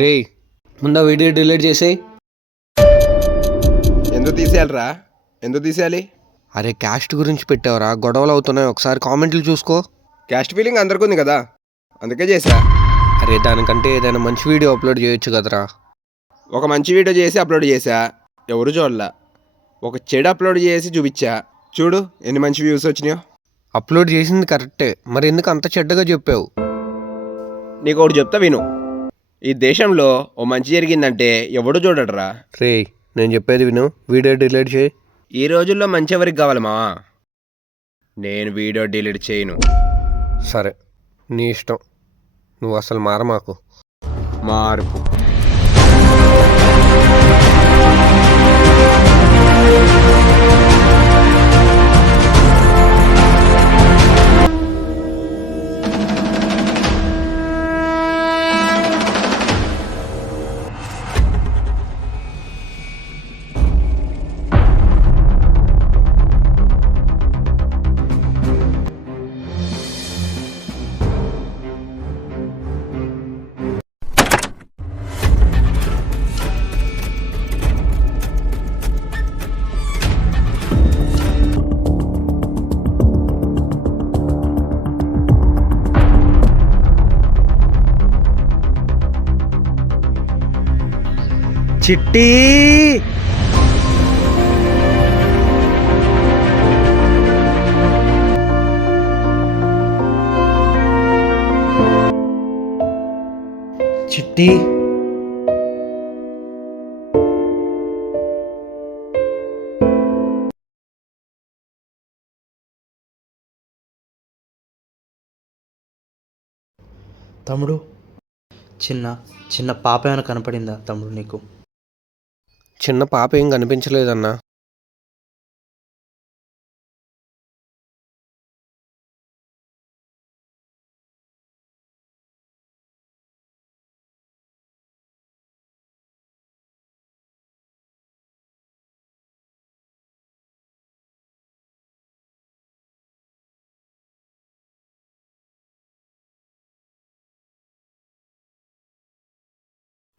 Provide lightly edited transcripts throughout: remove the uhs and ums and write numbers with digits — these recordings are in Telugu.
రే ముందు వీడియో డిలీట్ చేసేయి. ఎందుకు తీసేయాలరా? ఎందుకు తీసేయాలి? అరే క్యాస్ట్ గురించి పెట్టావరా, గొడవలు అవుతున్నాయి, ఒకసారి కామెంట్లు చూసుకో. క్యాస్ట్ ఫీలింగ్ అందరికీ ఉంది కదా, అందుకే చేసా. అరే దానికంటే ఏదైనా మంచి వీడియో అప్లోడ్ చేయొచ్చు కదరా. ఒక మంచి వీడియో చేసి అప్లోడ్ చేశా, ఎవరు చూడలా. ఒక చెడు అప్లోడ్ చేసి చూపించా, చూడు ఎన్ని మంచి వ్యూస్ వచ్చినాయో. అప్లోడ్ చేసింది కరెక్టే, మరి ఎందుకు అంత చెడ్డగా చెప్పావు? నీకు ఒకటి చెప్తా విను. ఈ దేశంలో ఓ మంచి జరిగిందంటే ఎవడు చూడడరా. రే నేను చెప్పేది విను, వీడియో డిలీట్ చేయి. ఈ రోజుల్లో మంచి ఎవరికి కావాలి మావా? నేను వీడియో డిలీట్ చేయను. సరే నీ ఇష్టం, నువ్వు అసలు మారమాకు. మార్పు చిట్టి చిట్టి తమ్ముడు, చిన్న చిన్న పాప ఏమైనా కనపడిందా తమ్ముడు నీకు? చిన్న పాప ఏం కనిపించలేదన్నా.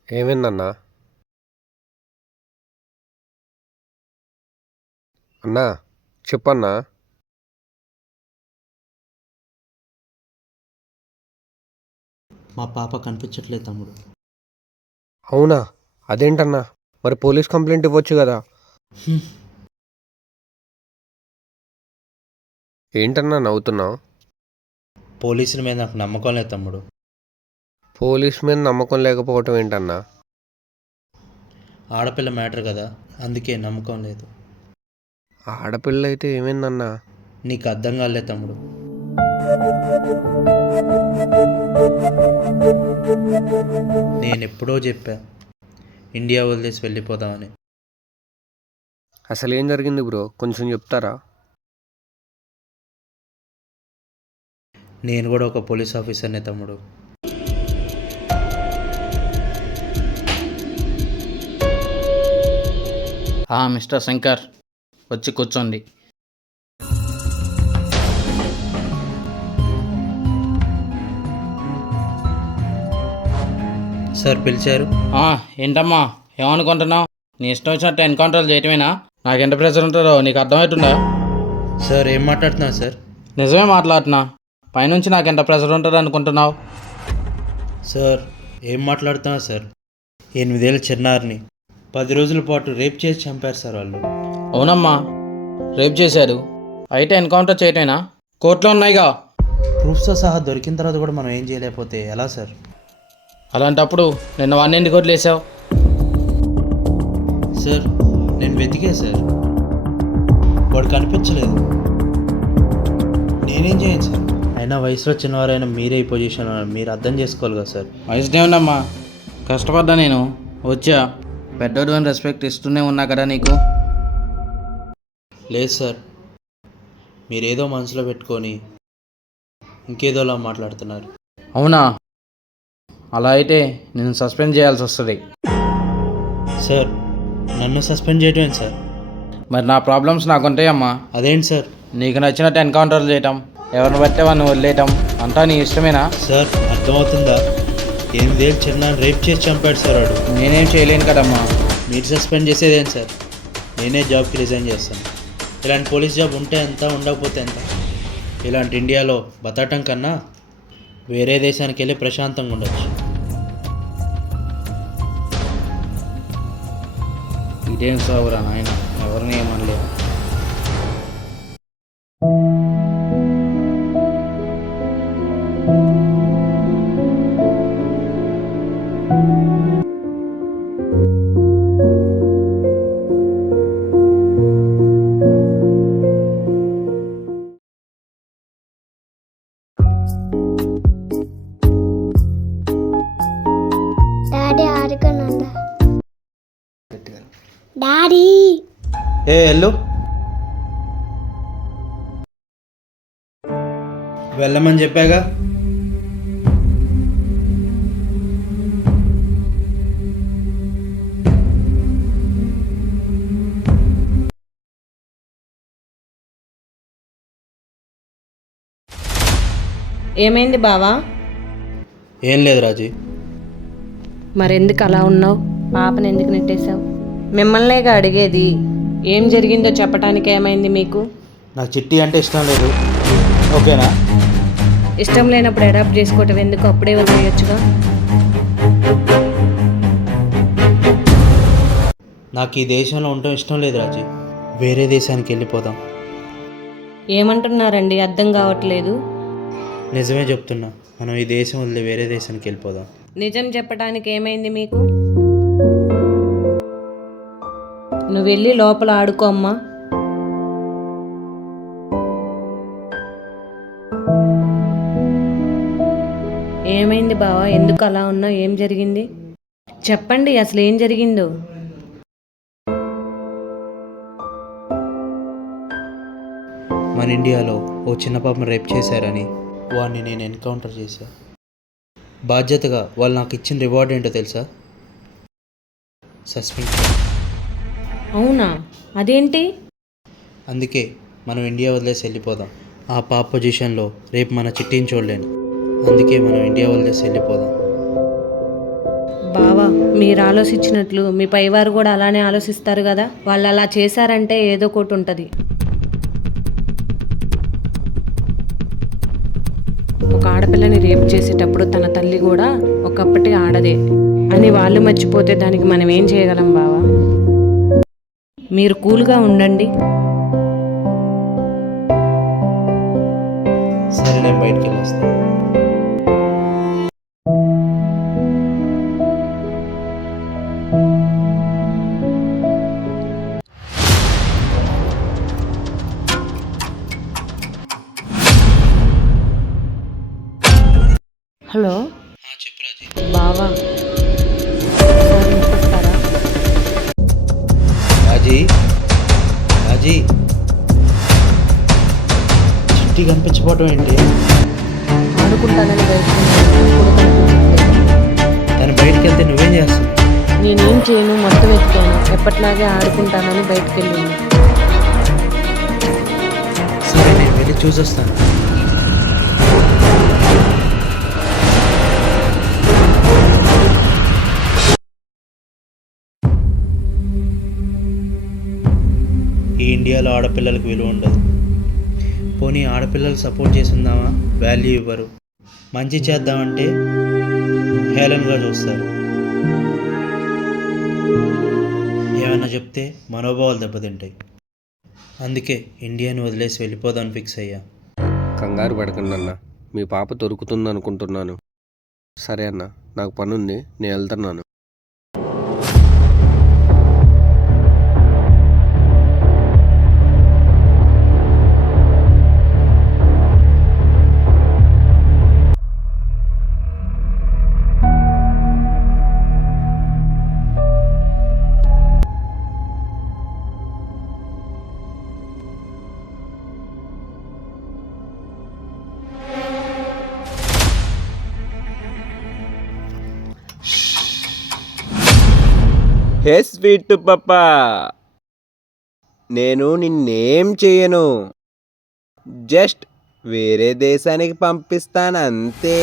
ఏమైందన్నా? అన్నా చెప్పన్నా. మా పాప కనిపించట్లేదు తమ్ముడు. అవునా? అదేంటన్నా, మరి పోలీస్ కంప్లైంట్ ఇవ్వచ్చు కదా. ఏంటన్నా నవ్వుతున్నావు? పోలీసుల మీద నాకు నమ్మకం లేదు తమ్ముడు. పోలీస్ మీద నమ్మకం లేకపోవటం ఏంటన్నా? ఆడపిల్ల మ్యాటర్ కదా, అందుకే నమ్మకం లేదు. ఆడపిల్ల అయితే ఏమైందన్నా? నీకు అర్థం కాలేదు తమ్ముడు. నేను ఎప్పుడో చెప్పా ఇండియా వదిలేసి వెళ్ళిపోదామని. అసలు ఏం జరిగింది బ్రో, కొంచెం చెప్తారా? నేను కూడా ఒక పోలీస్ ఆఫీసర్నే తమ్ముడు. మిస్టర్ శంకర్ వచ్చి కూర్చోండి. సార్ పిలిచారు? ఏంటమ్మా ఏమనుకుంటున్నావు? నీ ఇష్టం వచ్చినట్టు ఎన్కౌంటర్లు చేయటమేనా? నాకు ఎంత ప్రెజర్ ఉంటుందో నీకు అర్థమవుతుందా? సార్ ఏం మాట్లాడుతున్నారు సార్? నిజమే మాట్లాడుతున్నా. పైనుంచి నాకు ఎంత ప్రెజర్ ఉంటుంది అనుకుంటున్నావు? సార్ ఏం మాట్లాడుతున్నారు సార్? 8 ఏళ్ళ చిన్నారిని 10 రోజుల పాటు రేప్ చేసి చంపారు సార్ వాళ్ళు. అవునమ్మా, రేప్ చేశారు. అయితే ఎన్కౌంటర్ చేయటమేనా? కోర్టులో ఉన్నాయిగా. ప్రూఫ్స్తో సహా దొరికిన తర్వాత కూడా మనం ఏం చేయలేకపోతే ఎలా సార్? అలాంటప్పుడు నిన్న వాడిని ఎందుకు వదిలేసావు? సార్ నేను వెతికా సార్, వాడు కనిపించలేదు. నేనేం చేయను సార్? అయినా వయసులో చిన్నవారైనా మీరే ఈ పొజిషన్ మీరు అర్థం చేసుకోవాలి కదా సార్. వయసునే ఉందమ్మా, కష్టపడ్డా నేను. వచ్చా పెద్దోడు అని రెస్పెక్ట్ ఇస్తూనే ఉన్నా కదా నీకు. లేదు సార్, మీరేదో మనసులో పెట్టుకొని ఇంకేదోలా మాట్లాడుతున్నారు. అవునా? అలా అయితే నేను సస్పెండ్ చేయాల్సి వస్తుంది. సార్ నన్ను సస్పెండ్ చేయటం సార్? మరి నా ప్రాబ్లమ్స్ నాకు ఉంటాయమ్మా. అదేంటి సార్? నీకు నచ్చినట్టు ఎన్కౌంటర్లు చేయటం, ఎవరిని బట్టే వాడిని వదిలేయటం అంతా నీ ఇష్టమేనా? సార్ అర్థమవుతుందా? ఎనిమిదేళ్ళు చిన్నాన్ని రేప్ చేసి చంపాడు సార్ వాడు. నేనేం చేయలేను కదమ్మా. మీరు సస్పెండ్ చేసేదేం సార్? నేనే జాబ్కి రిజైన్ చేస్తాను. ఇలాంటి పోలీస్ జాబ్ ఉంటే ఎంత, ఉండకపోతే ఎంత? ఇలాంటి ఇండియాలో బతకటం కన్నా వేరే దేశానికి వెళ్ళి ప్రశాంతంగా ఉండొచ్చు. ఇదేం సాగురా నాయన, ఎవరిని ఏమనలేదు. డాడీ ఆడుకున్నా. డాడీ వెళ్ళు, వెళ్ళమని చెప్పాగా. ఏమైంది బావా? ఏం లేదు రాజీ. మరెందుకు అలా ఉన్నావు? పాపను ఎందుకు నెట్టేశావు? మిమ్మల్నేగా అడిగేది. ఏం జరిగిందో చెప్పడానికి ఏమైంది మీకు? నాకు చిట్టి అంటే ఇష్టం లేదు. ఓకేనా? ఇష్టం లేనప్పుడు అడాప్ట్ చేసుకోవటం ఎందుకు? అప్పుడే వదిలేయచ్చుగా. నాకు ఈ దేశంలో ఉండటం ఇష్టం లేదు రాజీ. వేరే దేశానికి వెళ్ళిపోదాం. ఏమంటున్నారండి? అర్థం కావట్లేదు. నిజమే చెప్తున్నా, మనం ఈ దేశం వదిలి వేరే దేశానికి వెళ్ళిపోదాం. నిజం చెప్పడానికి ఏమైంది మీకు? నువ్వు వెళ్ళి లోపల ఆడుకో అమ్మా. ఏమైంది బావా? ఎందుకు అలా ఉన్నావు? ఏం జరిగింది? చెప్పండి, అసలు ఏం జరిగిందో. మన ఇండియాలో ఓ చిన్న పాపను రేప్ చేశారని వాడిని నేను ఎన్కౌంటర్ చేశా. బాధ్యతగా వాళ్ళు నాకు ఇచ్చిన రివార్డ్ ఏంటో తెలుసా? సస్పెన్షన్. అవునా? అదేంటి? అందుకే మనం ఇండియా వదిలేసి వెళ్ళిపోదాం. ఆ పాప పొజిషన్లో రేపు మన చిట్టిని చూడలేను. అందుకే మనం ఇండియా వదిలేసి వెళ్ళిపోదాం. బావా, మీరు ఆలోచించినట్లు మీ పైవారు కూడా అలానే ఆలోచిస్తారు కదా. వాళ్ళు అలా చేశారంటే ఏదో ఒకటి ఉంటుంది. ఒక ఆడపిల్లని రేప్ చేసేటప్పుడు తన తల్లి కూడా ఒకప్పటి ఆడదే అని వాళ్ళు మర్చిపోతే దానికి మనం ఏం చేయగలం బావా? మీరు కూల్గా ఉండండి. సరే, నేను బయటికి వెళ్ళొస్తాను. హలో చెప్పు రాజీ. బావా, ఒకసారి ఇంటికొస్తారా? రాజీ, రాజీ, చిట్టి కనిపించిపోవటం ఏంటి? ఆడుకుంటానని బయటకు వెళ్ళాను. కూడా కనిపించట్లేదు. తను బయటికి వెళ్తే నువ్వేం చేస్తావు? నేనేం చేయను, మొత్తం ఎత్తుకోను. ఎప్పటిలాగే ఆడుకుంటానని బయటకు వెళ్ళింది. సరే, నేను వెళ్ళి చూసొస్తాను. ఈ ఇండియాలో ఆడపిల్లలకు విలువ ఉండదు. పోనీ ఆడపిల్లలు సపోర్ట్ చేస్తుందామా? వాల్యూ ఇవ్వరు. మంచి చేద్దామంటే హేళనగా చూస్తారు. ఏమన్నా చెప్తే మనోభావాలు దెబ్బతింటాయి. అందుకే ఇండియాని వదిలేసి వెళ్ళిపోదాం ఫిక్స్ అయ్యా. కంగారు పడకండి అన్న, మీ పాప దొరుకుతుంది అనుకుంటున్నాను. సరే అన్న, నాకు పనుంది, నేను వెళ్తున్నాను. హే స్వీట్ పప్పా, నేను నిన్నేం చేయను, జస్ట్ వేరే దేశానికి పంపిస్తాను అంతే.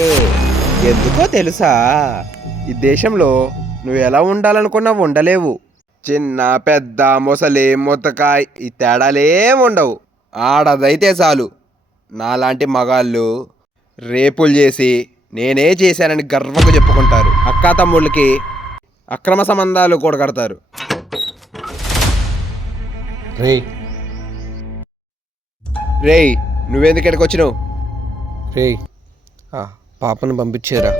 ఎందుకో తెలుసా, ఈ దేశంలో నువ్వు ఎలా ఉండాలనుకున్నా ఉండలేవు. చిన్న పెద్ద మొసలి మొత్తకాయ్ ఈ తేడాలేం ఉండవు. ఆడదైతే చాలు నాలాంటి మగాళ్ళు రేపులు చేసి నేనే చేశానని గర్వంగా చెప్పుకుంటారు. అక్కా తమ్ముళ్ళకి అక్రమ సంబంధాలు కూడా కడతారు. రే రేయ్, నువ్వెందుకు ఇక్కడికి వచ్చినావు? రే ఆ పాపను పంపించేరా.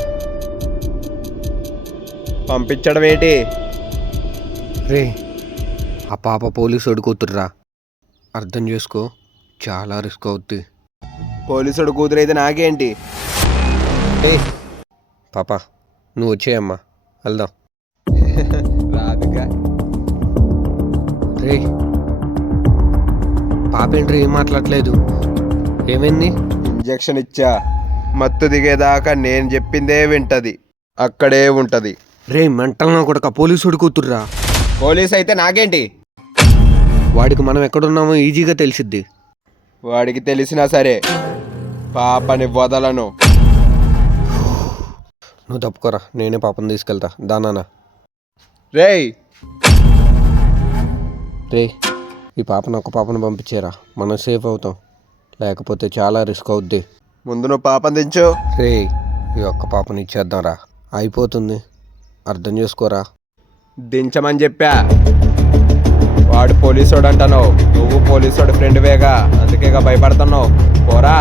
పంపించడం ఏంటి? రే ఆ పాప పోలీసు కూతుర్రా, అర్థం చేసుకో, చాలా రిస్క్ అవుద్ది. పోలీసుడు కూతురైతే నాకేంటి? ఏ పాప నువ్వు వచ్చేయమ్మా, వెళ్దాం. రాదుగా. రే పాప ఏంట్రీ ఏం మాట్లాడలేదు, ఏమైంది? ఇంజెక్షన్ ఇచ్చా, మత్తు దిగేదాకా నేను చెప్పిందే వింటది, అక్కడే ఉంటది. రే మెంటల్ నా కొడుక, పోలీసుడు కూతుర్రా. పోలీస్ అయితే నాకేంటి? వాడికి మనం ఎక్కడున్నామో ఈజీగా తెలిసిద్ది. వాడికి తెలిసినా సరే పాపని వదలను. నువ్వు తప్పుకోరా, నేనే పాపను తీసుకెళ్తా దానా. రేయ్, రే ఈ పాపను ఒక పాపను పంపించేరా, మనం సేఫ్ అవుతాం, లేకపోతే చాలా రిస్క్ అవుద్ది. ముందు నువ్వు పాపని దించు. రే ఈ ఒక్క పాపని ఇచ్చేద్దాంరా, అయిపోతుంది, అర్థం చేసుకోరా. దించమని చెప్పా. వాడు పోలీసోడు అంటున్నావు, నువ్వు పోలీసోడు ఫ్రెండ్ వేగా, అందుకేగా భయపడుతున్నావు. పోరా.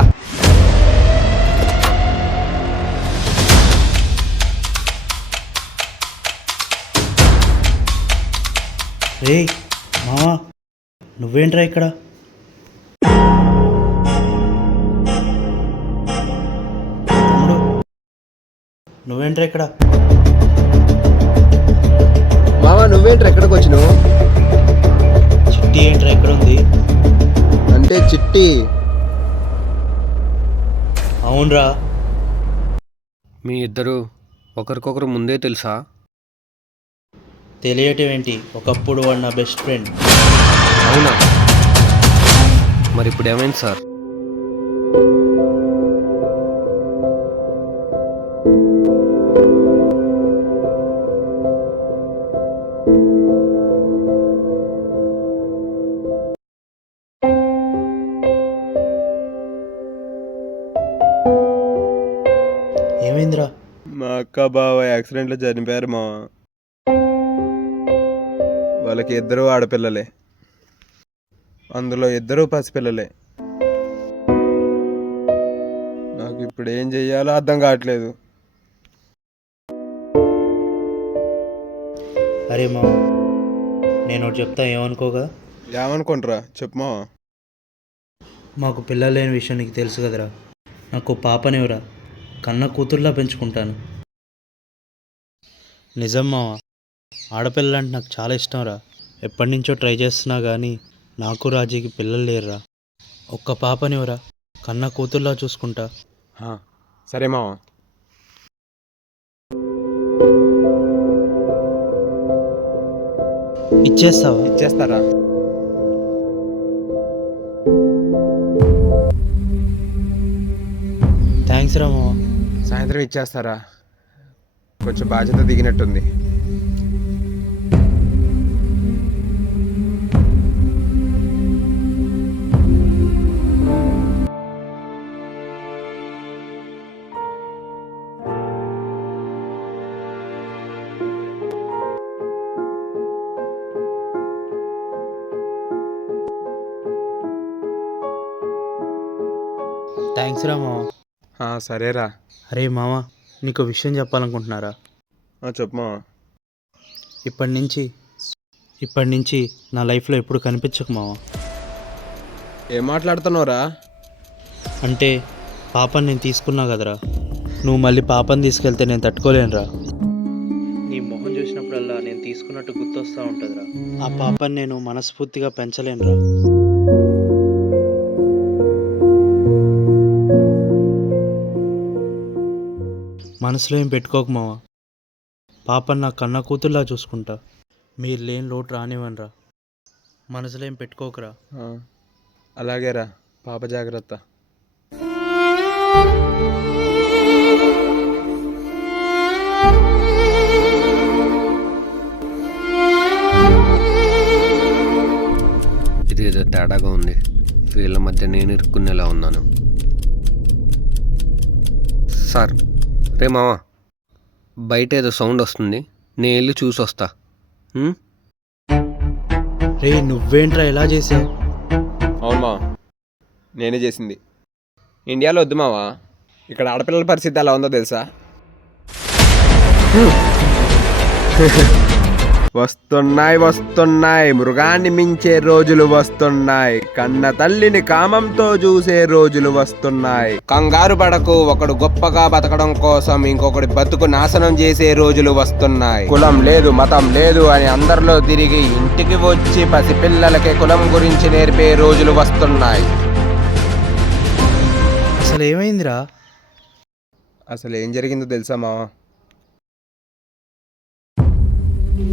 రే మావా, నువ్వేంట్రా ఇక్కడ? తమ్ముడు, నువ్వేంట్రా ఇక్కడ? మావా, నువ్వేంట్రా ఎక్కడికి వచ్చినావు? చిట్టి ఏంట్రా ఎక్కడ ఉంది? అంటే చిట్టి. అవునరా. మీ ఇద్దరు ఒకరికొకరు ముందే తెలుసా? తెలియటం ఏంటి, ఒకప్పుడు వాడు నా బెస్ట్ ఫ్రెండ్. అవునా? మరి ఇప్పుడు ఏమైంది సార్? ఏమైందిరా? మా అక్క బావ యాక్సిడెంట్లో చనిపోయారు మా. వాళ్ళకి 2 ఆడపిల్లలే, అందులో 2 పసిపిల్లలే. నాకు ఇప్పుడు ఏం చెయ్యాలో అర్థం కావట్లేదు. అరే మా, నేను ఒకటి చెప్తా, ఏమనుకోగా. ఏమనుకుంటారా, చెప్పు మావా. మాకు పిల్లలు లేని విషయం నీకు తెలుసు కదరా. నాకు పాపనివ్వరా, కన్న కూతుర్లా పెంచుకుంటాను. నిజం మావా, ఆడపిల్లలంటే నాకు చాలా ఇష్టం రా. ఎప్పటి నుంచో ట్రై చేస్తున్నా కానీ నాకు రాజీకి పిల్లలు లేరురా. ఒక్క పాపనివ్వరా, కన్న కూతుర్లా చూసుకుంటా. సరే మావా. ఇచ్చేస్తావా? ఇచ్చేస్తారా? థ్యాంక్స్ రా మావా. సాయంత్రం ఇచ్చేస్తారా? కొంచెం బాధ్యత దిగినట్టుంది. థ్యాంక్స్ రా మావా. సరేరా. అరే మావా, నీకు విషయం చెప్పాలనుకుంటున్నారా? చెప్పు మావా. ఇప్పటి నుంచి నా లైఫ్లో ఎప్పుడు కనిపించకు మావా. ఏం మాట్లాడుతున్నావురా? అంటే పాపని నేను తీసుకున్నా కదరా, నువ్వు మళ్ళీ పాపని తీసుకెళ్తే నేను తట్టుకోలేనురా. నీ మొహం చూసినప్పుడల్లా నేను తీసుకున్నట్టు గుర్తొస్తూ ఉంటుందిరా. ఆ పాపని నేను మనస్ఫూర్తిగా పెంచలేనురా. మనసులో ఏం పెట్టుకోకు మావా, పాపని నా కన్న కూతుర్లా చూసుకుంటా. మీరు లేని లోటు రానివ్వనురా. మనసులో ఏం పెట్టుకోకురా. అలాగేరా, పాప జాగ్రత్త. తేడాగా ఉంది. వీళ్ళ మధ్య నేను ఇరుక్కునేలా ఉన్నాను. సార్, రే మావా, బయట ఏదో సౌండ్ వస్తుంది, నేను వెళ్ళి చూసి వస్తా. రే నువ్వేంట్రా ఎలా చేసావు? అవును మావా, నేనే చేసింది. ఇండియాలో వద్దు మావా, ఇక్కడ ఆడపిల్లల పరిస్థితి ఎలా ఉందో తెలుసా? వస్తున్నాయి మృగాన్ని మించే రోజులు వస్తున్నాయి, కన్న తల్లిని కామంతో చూసే రోజులు వస్తున్నాయి. కంగారు పడకు, ఒకడు గొప్పగా బతకడం కోసం ఇంకొకటి బతుకు నాశనం చేసే రోజులు వస్తున్నాయి. కులం లేదు, మతం లేదు అని అందరిలో తిరిగి ఇంటికి వచ్చి పసిపిల్లలకి కులం గురించి నేర్పే రోజులు వస్తున్నాయి. అసలు ఏమైందిరా? అసలు ఏం జరిగిందో తెలుసా మావా?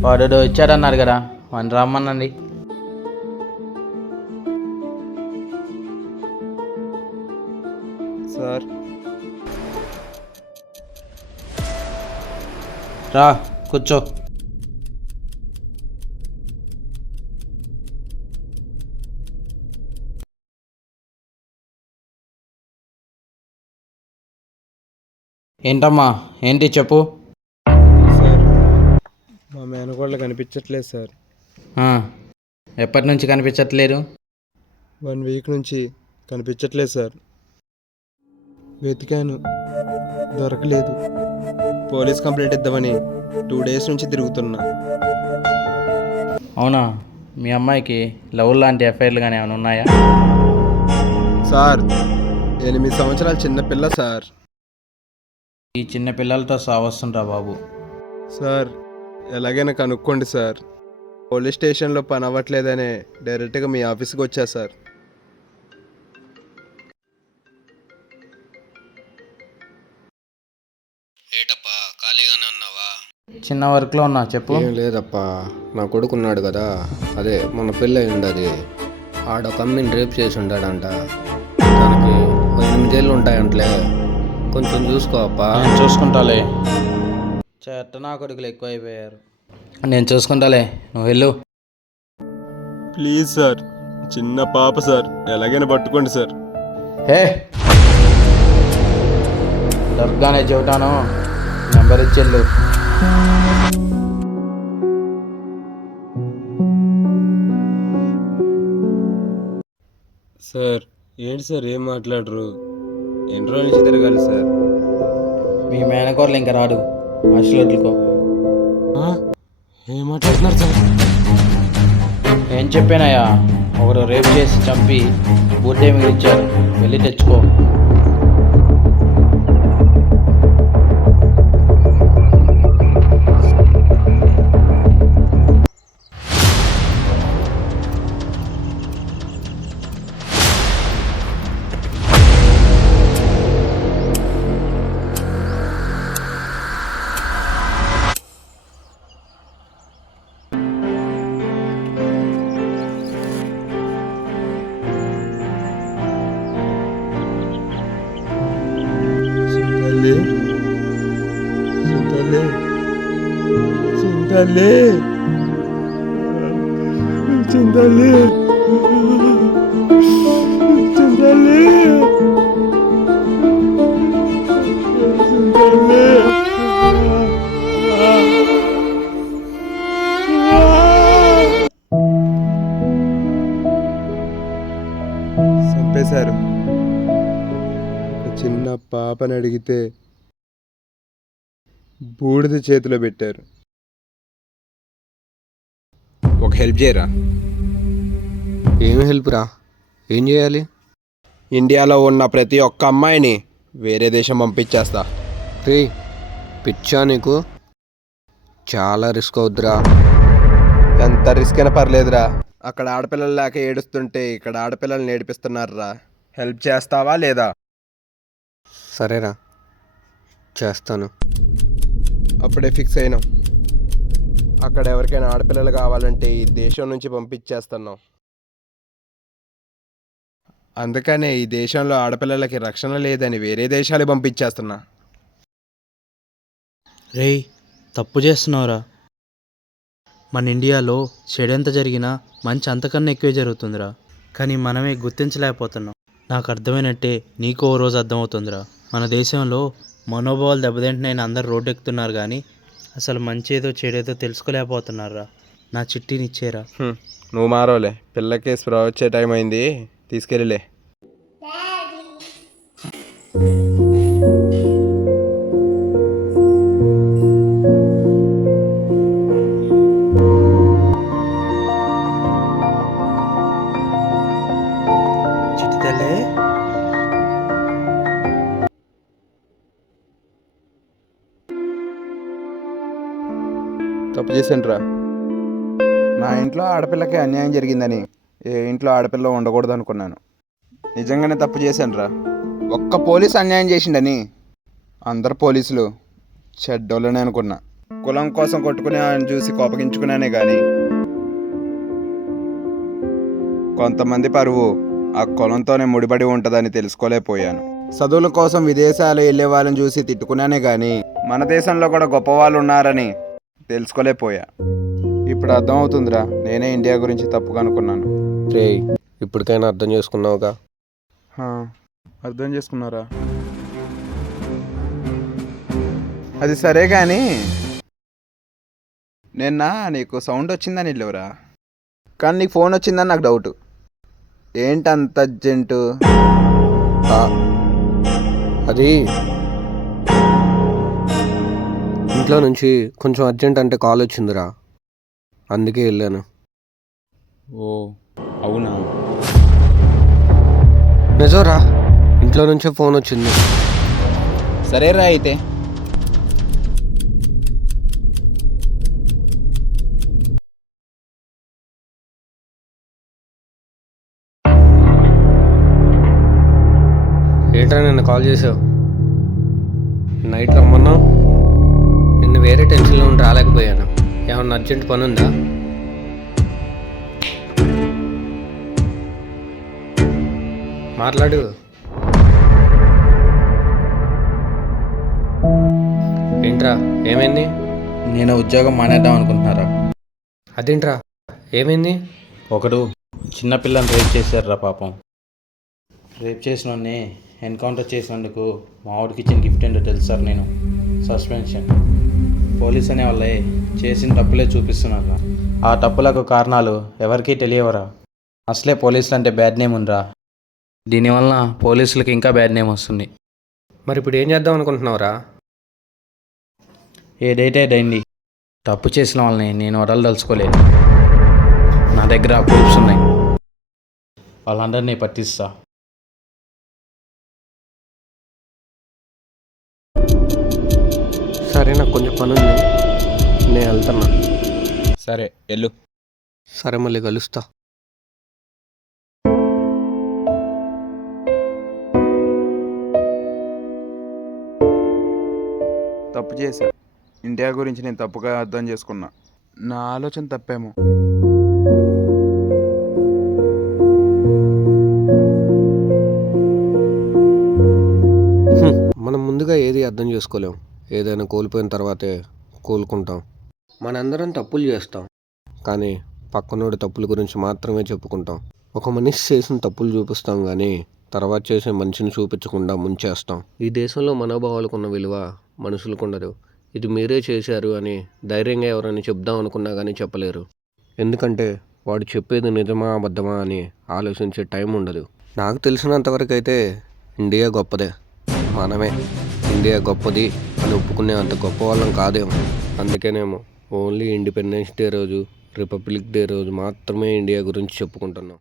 వాడు ఇచ్చాడన్నారు కదా, వాడిని రమ్మనండి. సార్, రా కూర్చో. ఏంటమ్మా, ఏంటి చెప్పు. సార్, మా మేనకోళ్ళు కనిపించట్లేదు సార్. ఎప్పటి నుంచి కనిపించట్లేదు? 1 వీక్ నుంచి కనిపించట్లేదు సార్. వెతికాను, దొరకలేదు. పోలీస్ కంప్లైంట్ ఇద్దామని 2 డేస్ నుంచి తిరుగుతున్నా. అవునా, మీ అమ్మాయికి లవ్ లాంటి అఫైర్లు కానీ ఏమైనా ఉన్నాయా? సార్, 8 సంవత్సరాల చిన్న పిల్ల సార్. ఈ చిన్న పిల్లలతో సావస్తుంటా బాబు. సార్, ఎలాగైనా కనుక్కోండి సార్. పోలీస్ స్టేషన్లో పని అవ్వట్లేదనే డైరెక్ట్గా మీ ఆఫీస్కి వచ్చా సార్. ఏటప్పా, ఖాళీగానే ఉన్నావా? చిన్న వర్క్లో ఉన్నా, చెప్పు. ఏం లేదప్పా, నా కొడుకున్నాడు కదా, అదే మన పెళ్ళి అయింది. అది ఆడొక అమ్మిని రేప్ చేసి ఉంటాడంట. దానికి 8 ఏళ్ళు ఉంటాయంటలే, కొంచెం చూసుకో అప్పా. నేను చూసుకుంటాలే. చెట్ట నా కొడుకులు ఎక్కువైపోయారు. నేను చూసుకుంటాలే, నువ్వు వెళ్ళు. ప్లీజ్ సార్, చిన్న పాప సార్, ఎలాగైనా పట్టుకోండి సార్. హే, దొరకగానే చెబుతాను, నెంబర్ ఇచ్చెళ్ళు. సార్, ఏంటి సార్ ఏం మాట్లాడరు? ఎన్ని రోజుల నుంచి తిరగాలి సార్? మీ మేనకోర్లు ఇంకా రాడు, హాస్టల్ వదులుకో. ఏం మాట్లాడుతున్నారు సార్? ఏం చెప్పానయ్యా, ఒకరు రేపు చేసి చంపి బూటే మిగిలిచ్చారు, వెళ్ళి తెచ్చుకో. చంపేశారు. ఒక చిన్న పాపని అడిగితే బూడిద చేతిలో పెట్టారు. ఒక హెల్ప్ చేయరా? ఏమి హెల్ప్ రా? ఏం చేయాలి? ఇండియాలో ఉన్న ప్రతి ఒక్క అమ్మాయిని వేరే దేశం పంపించేస్తా. రే, పిచ్చా నీకు? చాలా రిస్క్ అవుద్దిరా. ఎంత రిస్క్ అయినా పర్లేదురా. అక్కడ ఆడపిల్లలు లేక ఏడుస్తుంటే ఇక్కడ ఆడపిల్లల్ని ఏడిపిస్తున్నారా. హెల్ప్ చేస్తావా లేదా? సరేరా, చేస్తాను. అప్పుడే ఫిక్స్ అయినాం. అక్కడ ఎవరికైనా ఆడపిల్లలు కావాలంటే ఈ దేశం నుంచి పంపించేస్తున్నాం. అందుకనే ఈ దేశంలో ఆడపిల్లలకి రక్షణ లేదని వేరే దేశాలు పంపించేస్తున్నా. రేయ్, తప్పు చేస్తున్నావురా. మన ఇండియాలో చెడు ఎంత జరిగినా మంచి అంతకన్నా ఎక్కువే జరుగుతుందిరా. కానీ మనమే గుర్తించలేకపోతున్నాం. నాకు అర్థమైనట్టే నీకు ఓ రోజు అర్థమవుతుందిరా. మన దేశంలో మనోభావాలు దెబ్బతింటున్నాయని అందరు రోడ్డు ఎక్కుతున్నారు కానీ అసలు మంచేదో చెడేదో తెలుసుకోలేకపోతున్నారా. నా చిట్టిని ఇచ్చేరా. నువ్వు మారోలే, పిల్లకి స్ప్రో వచ్చే టైం అయింది, తీసుకెళ్ళిలే. చిట్టి తల్లే. తప్పు చేశానురా. నా ఇంట్లో ఆడపిల్లకి అన్యాయం జరిగిందని ఏ ఇంట్లో ఆడపిల్ల ఉండకూడదు అనుకున్నాను. నిజంగానే తప్పు చేశానురా. ఒక్క పోలీసు అన్యాయం చేసిండని అందరు పోలీసులు చెడ్డోళ్ళనే అనుకున్నా. కులం కోసం కొట్టుకునే ఆయన చూసి కోపగించుకున్నానే కానీ కొంతమంది పరువు ఆ కులంతోనే ముడిపడి ఉంటుందని తెలుసుకోలేకపోయాను. చదువుల కోసం విదేశాలు వెళ్ళే వాళ్ళని చూసి తిట్టుకున్నానే కానీ మన దేశంలో కూడా గొప్పవాళ్ళు ఉన్నారని తెలుసుకోలేకపోయా. ఇప్పుడు అర్థమవుతుందిరా, నేనే ఇండియా గురించి తప్పుగా అనుకున్నాను. రే, ఇప్పటికైనా అర్థం చేసుకున్నావుగా? అర్థం చేసుకున్నారా? అది సరే కానీ నిన్న నీకు సౌండ్ వచ్చిందని వెళ్ళేవరా, కానీ నీకు ఫోన్ వచ్చిందని నాకు డౌట్. ఏంటి అంత అర్జెంటు? అది ఇంట్లో నుంచి కొంచెం అర్జెంట్ అంటే కాల్ వచ్చిందిరా, అందుకే వెళ్ళాను. ఓ అవునా? నిజంరా, ఇంట్లో నుంచే ఫోన్ వచ్చింది. సరేరా అయితే. ఏంట్రా నిన్న కాల్ చేసావు? నైట్ రమ్మన్నావు, నిన్న వేరే టెన్షన్లో ఉండి రాలేకపోయాను. ఏమన్నా అర్జెంట్ పని ఉందా? మాట్లాడు. ఏంట్రా ఏమైంది? నేను ఉద్యోగం మానేద్దాం అనుకుంటున్నారా. అదేంట్రా ఏమైంది? ఒకడు చిన్నపిల్లని రేప్ చేశారురా పాపం. రేప్ చేసినోడిని ఎన్కౌంటర్ చేసినందుకు మా వాడికి ఇచ్చిన గిఫ్ట్ ఏంటో తెలుసు సార్. నేను సస్పెన్షన్. పోలీస్ అనే వాళ్ళే చేసిన తప్పులే చూపిస్తున్నారు. ఆ తప్పులకు కారణాలు ఎవరికీ తెలియవరా. అసలే పోలీసులు అంటే బ్యాడ్ నేమ్ ఉందిరా. దీనివల్ల పోలీసులకి ఇంకా బ్యాడ్ నేమ్ వస్తుంది. మరి ఇప్పుడు ఏం చేద్దాం అనుకుంటున్నావురా? ఏదైతే అయింది. తప్పు చేసిన వాళ్ళని నేను వదలదలుచుకోలేదు. నా దగ్గర ప్రూఫ్స్ ఉన్నాయి, వాళ్ళందరినీ పట్టిస్తా. సరే, నాకు కొంచెం పని ఉంది, నేను వెళ్తున్నా. సరే వెళ్ళు. సరే, మళ్ళీ కలుస్తా. తప్పు చేశా. ఇండియా గురించి నేను తప్పుగా అర్థం చేసుకున్నా. నా ఆలోచన తప్పేమో. మనం ముందుగా ఏది అర్థం చేసుకోలేం. ఏదైనా కోల్పోయిన తర్వాతే కోలుకుంటాం. మనందరం తప్పులు చేస్తాం, కానీ పక్కనోడి తప్పుల గురించి మాత్రమే చెప్పుకుంటాం. ఒక మనిషి చేసిన తప్పులు చూపిస్తాం కానీ తర్వాత చేసే మనిషిని చూపించకుండా ముంచేస్తాం. ఈ దేశంలో మనోభావాలకు ఉన్న విలువ మనుషులకు ఉండదు. ఇది మీరే చేశారు అని ధైర్యంగా ఎవరైనా చెప్దాం అనుకున్నా కానీ చెప్పలేరు. ఎందుకంటే వాడు చెప్పేది నిజమా అబద్ధమా అని ఆలోచించే టైం ఉండదు. నాకు తెలిసినంతవరకు అయితే ఇండియా గొప్పదే. మనమే ఇండియా గొప్పది అని ఒప్పుకునే అంత గొప్ప వాళ్ళం కాదేమో. అందుకేనేమో ఓన్లీ ఇండిపెండెన్స్ డే రోజు, రిపబ్లిక్ డే రోజు మాత్రమే ఇండియా గురించి చెప్పుకుంటున్నాం.